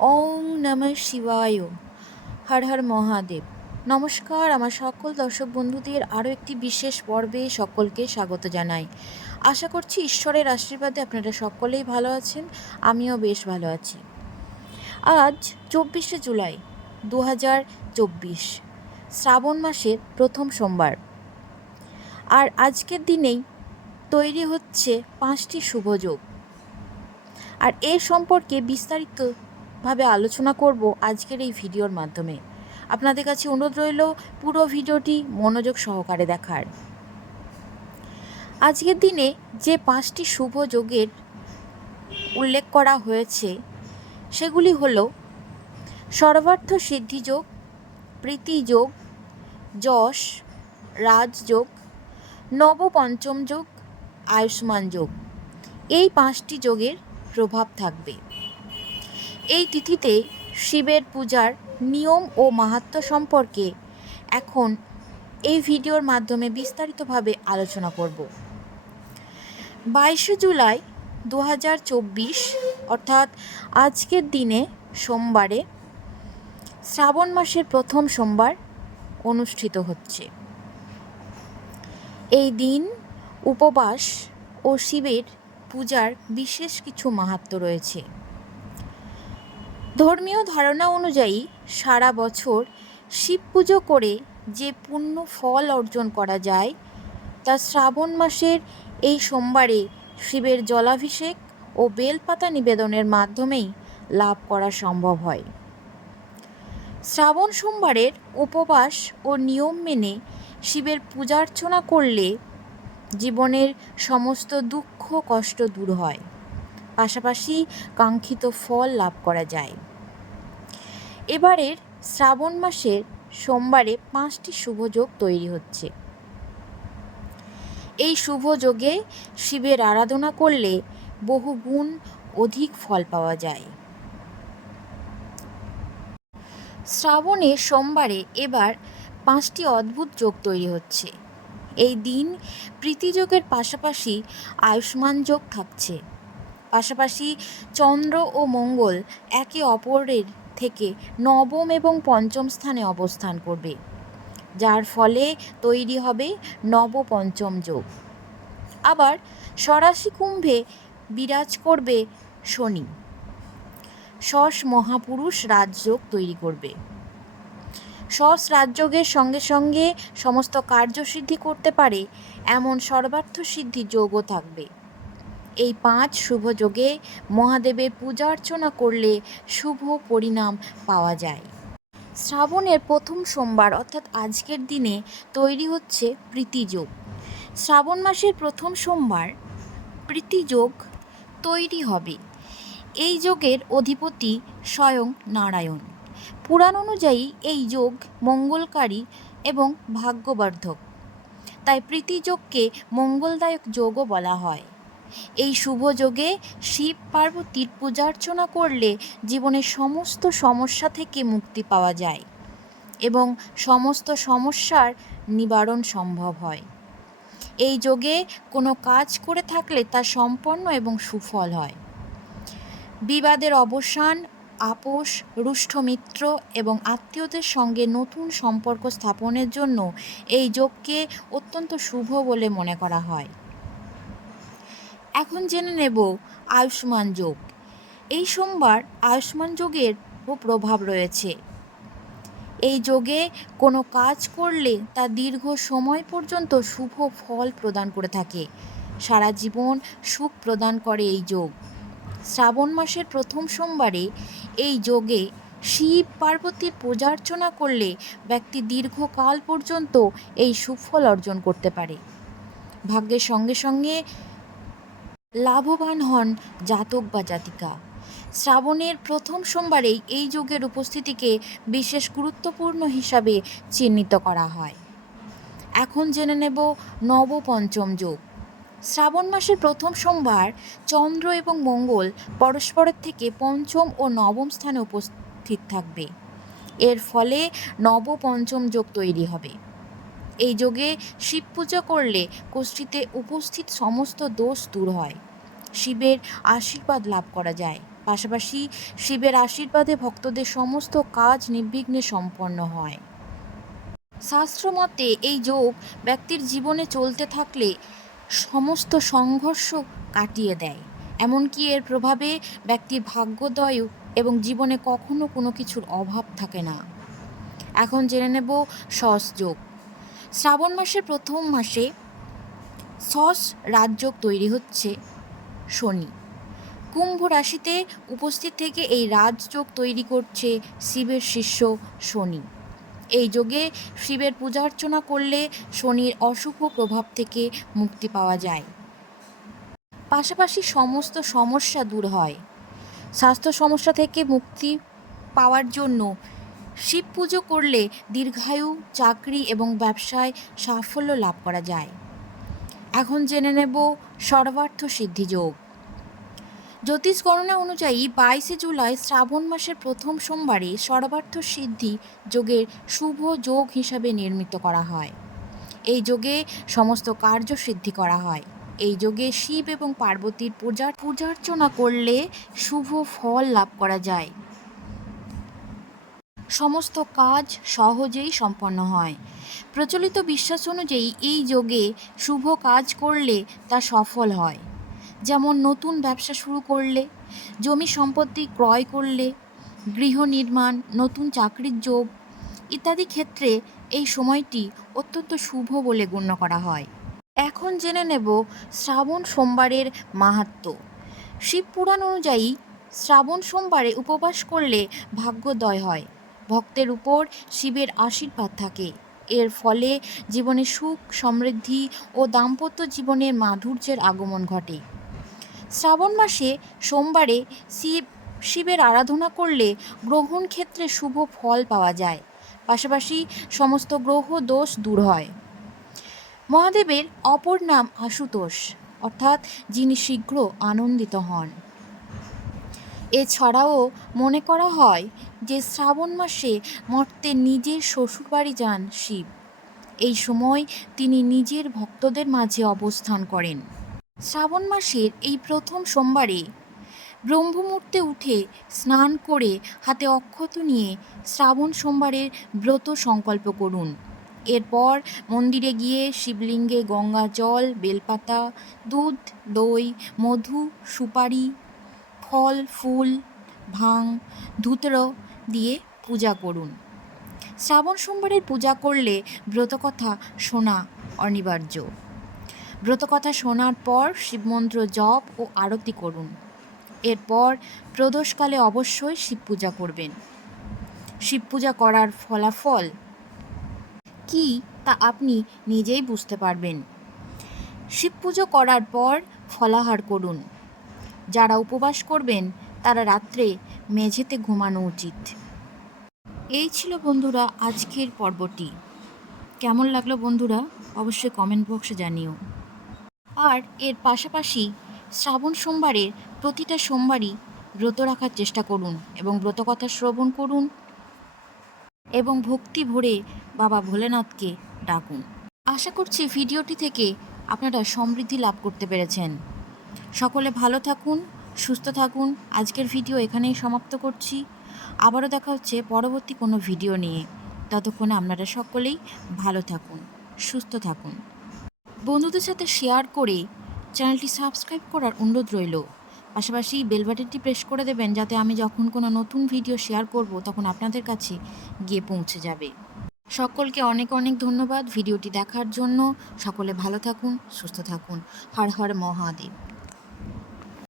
ওং নমঃ শিবায়। হর হর মহাদেব। নমস্কার, আমার সকল দর্শক বন্ধুদের আরও একটি বিশেষ পর্বে সকলকে স্বাগত জানাই। আশা করছি ঈশ্বরের আশীর্বাদে আপনারা সকলেই ভালো আছেন, আমিও বেশ ভালো আছি। আজ চব্বিশে জুলাই দু হাজার চব্বিশ, শ্রাবণ মাসের প্রথম সোমবার। আর আজকের দিনেই তৈরি হচ্ছে পাঁচটি শুভযোগ আর এ সম্পর্কে বিস্তারিতভাবে আলোচনা করব আজকের এই ভিডিওর মাধ্যমে। আপনাদের কাছে অনুরোধ রইল পুরো ভিডিওটি মনোযোগ সহকারে দেখার। আজকের দিনে যে পাঁচটি শুভ যোগের উল্লেখ করা হয়েছে, সেগুলি হল সর্বার্থ সিদ্ধিযোগ প্রীতিযোগ যশ রাজযোগ নবপঞ্চম যোগ, আয়ুষ্মান যোগ। এই পাঁচটি যোগের প্রভাব থাকবে। এই তিথিতে শিবের পূজার নিয়ম ও মাহাত্ম্য সম্পর্কে এখন এই ভিডিওর মাধ্যমে বিস্তারিতভাবে আলোচনা করব। বাইশে জুলাই দু হাজার চব্বিশ, অর্থাৎ আজকের দিনে সোমবারে শ্রাবণ মাসের প্রথম সোমবার অনুষ্ঠিত হচ্ছে। এই দিন উপবাস ও শিবের পূজার বিশেষ কিছু মাহাত্ম্য রয়েছে। ধর্মীয় ধারণা অনুযায়ী সারা বছর শিব পুজো করে যে পুণ্য ফল অর্জন করা যায়, তা শ্রাবণ মাসের এই সোমবারে শিবের জলাভিষেক ও বেলপাতা নিবেদনের মাধ্যমেই লাভ করা সম্ভব হয়। শ্রাবণ সোমবারের উপবাস ও নিয়ম মেনে শিবের পূজার্চনা করলে জীবনের সমস্ত দুঃখ কষ্ট দূর হয়। পাশাপাশি কাঙ্ক্ষিত ফল লাভ করা যায়। এবারের শ্রাবণ মাসের সোমবারে পাঁচটি শুভযোগ তৈরি হচ্ছে। এই শুভ যোগে শিবের আরাধনা করলে বহু গুণ অধিক ফল পাওয়া যায়। শ্রাবণে সোমবারে এবার পাঁচটি অদ্ভুত যোগ তৈরি হচ্ছে। এই দিন প্রীতিযোগের পাশাপাশি আয়ুষ্মান যোগ থাকছে। পাশাপাশি চন্দ্র ও মঙ্গল একে অপরের থেকে নবম এবং পঞ্চম স্থানে অবস্থান করবে, যার ফলে তৈরি হবে নবপঞ্চম যোগ। আবার সরাসি কুম্ভে বিরাজ করবে শনি। শশ মহাপুরুষ রাজযোগ তৈরি করবে। সস রাজযোগের সঙ্গে সঙ্গে সমস্ত কার্যসিদ্ধি করতে পারে এমন সর্বার্থ সিদ্ধি যোগও থাকবে। এই পাঁচ শুভ যোগে মহাদেবের পূজা অর্চনা করলে শুভ পরিণাম পাওয়া যায়। শ্রাবণের প্রথম সোমবার অর্থাৎ আজকের দিনে তৈরি হচ্ছে প্রীতিযোগ শ্রাবণ মাসের প্রথম সোমবার প্রীতিযোগ তৈরি হবে। এই যোগের অধিপতি স্বয়ং নারায়ণ। পুরাণ অনুযায়ী এই যোগ মঙ্গলকারী এবং ভাগ্যবর্ধক। তাই প্রীতিযোগকে মঙ্গলদায়ক যোগও বলা হয়। এই শুভ যোগে শিব পার্বতীর পূজার্চনা করলে জীবনের সমস্ত সমস্যা থেকে মুক্তি পাওয়া যায় এবং সমস্ত সমস্যার নিবারণ সম্ভব হয়। এই যোগে কোনো কাজ করে থাকলে তা সম্পন্ন এবং সুফল হয়। বিবাদের অবসান, আপোষ রুষ্ট মিত্র এবং আত্মীয়দের সঙ্গে নতুন সম্পর্ক স্থাপনের জন্য এই যোগকে অত্যন্ত শুভ বলে মনে করা হয়। এখন জেনে নেব আয়ুষ্মান যোগ। এই সোমবার আয়ুষ্মান যোগের প্রভাব রয়েছে। এই যোগে কোনো কাজ করলে তা দীর্ঘ সময় পর্যন্ত শুভ ফল প্রদান করে থাকে। সারা জীবন সুখ প্রদান করে এই যোগ। শ্রাবণ মাসের প্রথম সোমবারে এই যোগে শিব পার্বতীর পূজার্চনা করলে ব্যক্তি দীর্ঘকাল পর্যন্ত এই সুফল অর্জন করতে পারে। ভাগ্যের সঙ্গে সঙ্গে লাভবান হন জাতক বা জাতিকা। শ্রাবণের প্রথম সোমবারেই এই যুগের উপস্থিতিকে বিশেষ গুরুত্বপূর্ণ হিসাবে চিহ্নিত করা হয়। এখন জেনে নেব নবপঞ্চম যোগ। শ্রাবণ মাসের প্রথম সোমবার চন্দ্র এবং মঙ্গল পরস্পরের থেকে পঞ্চম ও নবম স্থানে উপস্থিত থাকবে। এর ফলে নবপঞ্চম যোগ তৈরি হবে। এই যোগে শিব পূজা করলে কোষ্ঠীতে উপস্থিত সমস্ত দোষ দূর হয়। শিবের আশীর্বাদ লাভ করা যায়। পাশাপাশি শিবের আশীর্বাদে ভক্তদের সমস্ত কাজ নির্বিঘ্নে সম্পন্ন হয়। শাস্ত্রমতে এই যোগ ব্যক্তির জীবনে চলতে থাকলে সমস্ত সংঘর্ষ কাটিয়ে দেয়। এমনকি এর প্রভাবে ব্যক্তির ভাগ্যোদয় এবং জীবনে কখনো কোনো কিছুর অভাব থাকে না। এখন জেনে নেব সস যোগ। শ্রাবণ মাসের প্রথম মাসে সস রাজযোগ তৈরি হচ্ছে শনি। কুম্ভ রাশিতে উপস্থিত থেকে এই রাজযোগ তৈরি করছে শিবের শিষ্য শনি। এই যোগে শিবের পূজা অর্চনা করলে শনির অশুভ প্রভাব থেকে মুক্তি পাওয়া যায়। পাশাপাশি সমস্ত সমস্যা দূর হয়। স্বাস্থ্য সমস্যা থেকে মুক্তি পাওয়ার জন্য শিব পুজো করলে দীর্ঘায়ু, চাকরি এবং ব্যবসায় সাফল্য লাভ করা যায়। এখন জেনে নেব সর্বার্থ সিদ্ধি যোগ। জ্যোতিষ গণনা অনুযায়ী বাইশে জুলাই শ্রাবণ মাসের প্রথম সোমবারে সর্বার্থ সিদ্ধি যোগের শুভ যোগ হিসাবে নির্মিত করা হয়। এই যোগে সমস্ত কার্য সিদ্ধি করা হয়। এই যোগে শিব এবং পার্বতীর পূজা পূজার্চনা করলে শুভ ফল লাভ করা যায়। সমস্ত কাজ সহজেই সম্পন্ন হয়। প্রচলিত বিশ্বাস অনুযায়ী এই যোগে শুভ কাজ করলে তা সফল হয়। যেমন নতুন ব্যবসা শুরু করলে, জমি সম্পত্তি ক্রয় করলে, গৃহ নির্মাণ, নতুন চাকরির যোগ ইত্যাদি ক্ষেত্রে এই সময়টি অত্যন্ত শুভ বলে গণ্য করা হয়। এখন জেনে নেব শ্রাবণ সোমবারের মাহাত্ম্য শিব পুরাণ অনুযায়ী শ্রাবণ সোমবারে উপবাস করলে ভাগ্যোদয় হয়। ভক্তের উপর শিবের আশীর্বাদ থাকে। এর ফলে জীবনে সুখ, সমৃদ্ধি ও দাম্পত্য জীবনের মাধুর্যের আগমন ঘটে। শ্রাবণ মাসে সোমবারে শিব, শিবের আরাধনা করলে গ্রহণ ক্ষেত্রে শুভ ফল পাওয়া যায়। পাশাপাশি সমস্ত গ্রহ দোষ দূর হয়। মহাদেবের অপর নাম আশুতোষ, অর্থাৎ যিনি শীঘ্র আনন্দিত হন। এছাড়াও মনে করা হয় যে শ্রাবণ মাসে মর্তে নিজের শ্বশুরবাড়ি যান শিব। এই সময় তিনি নিজের ভক্তদের মাঝে অবস্থান করেন। শ্রাবণ মাসের এই প্রথম সোমবারে ব্রহ্মমুহূর্তে উঠে স্নান করে হাতে অক্ষত নিয়ে শ্রাবণ সোমবারের ব্রত সংকল্প করুন। এরপর মন্দিরে গিয়ে শিবলিঙ্গে গঙ্গা জল, বেলপাতা, দুধ, দই, মধু, সুপারি, ফল, ফুল, ভাং, ধুতর দিয়ে পূজা করুন। শ্রাবণ সোমবারের পূজা করলে ব্রতকথা শোনা অনিবার্য। ব্রতকথা শোনার পর শিবমন্ত্র জপ ও আরতি করুন। এরপর প্রদোষকালে অবশ্যই শিব পূজা করবেন। শিব পূজা করার ফলাফল কি তা আপনি নিজেই বুঝতে পারবেন। শিব পুজো করার পর ফলাহার করুন। যারা উপবাস করবেন তারা রাত্রে মেঝেতে ঘুমানো উচিত। এই ছিল বন্ধুরা আজকের পর্বটি। কেমন লাগল বন্ধুরা? অবশ্যই কমেন্ট বক্সে জানিও। আর এর পাশাপাশি শ্রাবণ সোমবারের প্রতিটা সোমবারই ব্রত রাখার চেষ্টা করুন এবং ব্রতকথা শ্রবণ করুন এবং ভক্তি ভরে বাবা ভোলেনাথকে ডাকুন। আশা করছি ভিডিওটি থেকে আপনারা সমৃদ্ধি লাভ করতে পেরেছেন। সকলে ভালো থাকুন সুস্থ থাকুন। আজকের ভিডিও এখানেই সমাপ্ত করছি। আবারও দেখা হচ্ছে পরবর্তী কোনো ভিডিও নিয়ে। ততক্ষণে আপনারা সকলেই ভালো থাকুন, সুস্থ থাকুন। বন্ধুদের সাথে শেয়ার করে চ্যানেলটি সাবস্ক্রাইব করার অনুরোধ রইল। পাশাপাশি বেল বাটনটি প্রেস করে দেবেন যাতে আমি যখন কোনো নতুন ভিডিও শেয়ার করব তখন আপনাদের কাছে গিয়ে পৌঁছে যাবে। সকলকে অনেক অনেক ধন্যবাদ ভিডিওটি দেখার জন্য। সকলে ভালো থাকুন, সুস্থ থাকুন। হর হর মহাদেব।